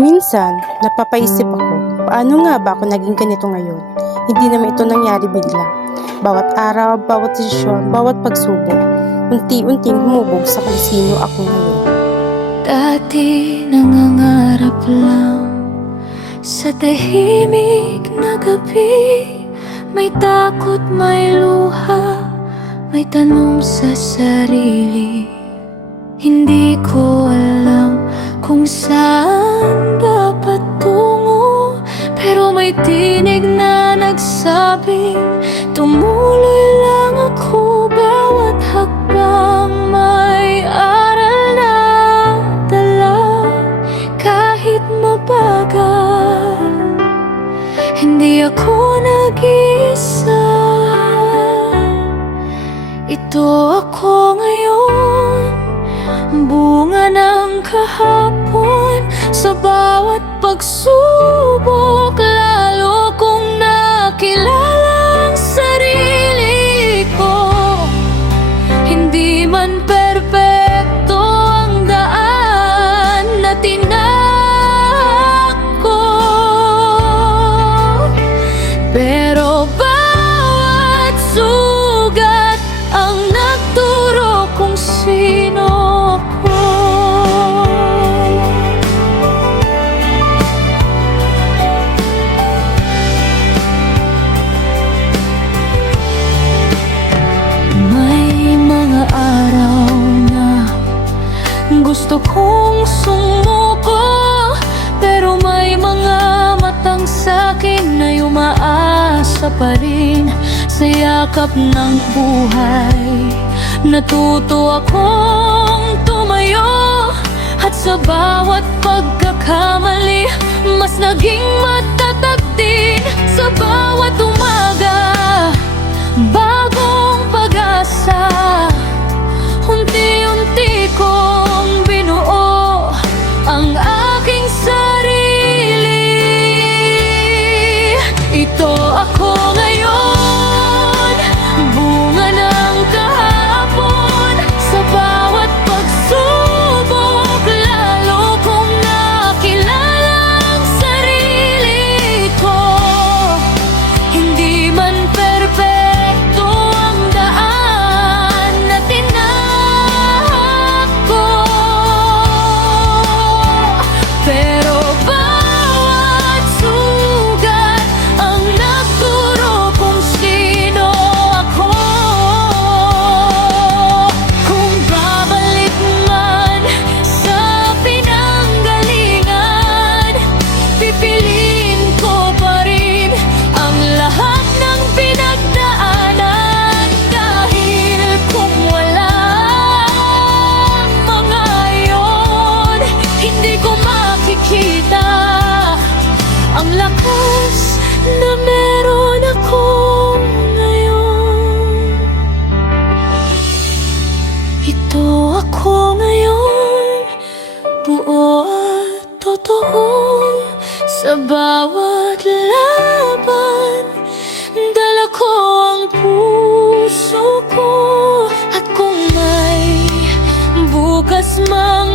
Minsan, napapaisip ako, paano nga ba ako naging ganito ngayon? Hindi naman ito nangyari bigla. Bawat araw, bawat desisyon, bawat pagsubok, unti-unting humubog sa kung sino ako ngayon. Dati nangangarap lang sa tahimik na gabi. May takot, may luha, may tanong sa sarili. Hindi ko alam kung saan ba patungo, pero may tinig na nagsabing tumuloy lang ako. Bawat hakbang may aral na dala, kahit mabagal. Hindi ako nag-iisa, ito ako ngayon, bunga ng kahapon. Sa bawat pagsubok, lalo kong nakilala ang sarili ko. Hindi man perpekto ang daan na tinakbo, pero bawat sugat ang nagturo kung sino ako. May mga araw na gusto kong sumuko, pero may mga matang sa'kin na umaasa pa rin sa yakap ng buhay. Natuto akong tumayo, at sa bawat pagkakamali, mas naging matatag din. Sa bawat umaga, bagong pag-asa, unti-unti kong binuo ang aking sarili. Ito ako ngayon, bunga ng kahapon. Sa bawat pagsubok, lalo kong nakilala ang sarili ko. Hindi man perpekto ang daan na tinakbo, pero bawat sugat ang nagturo kung sino ako. Kung babalik man sa pinanggalingan, pipiliin ko pa rin ang lahat ng pinagdaanan. Dahil kung wala ang mga yon, hindi ko makikita ang lakas na meron ako ngayon. Ito ako ngayon, buo at totoo. Sa bawat laban, dala ko ang puso ko. At kung may bukas mang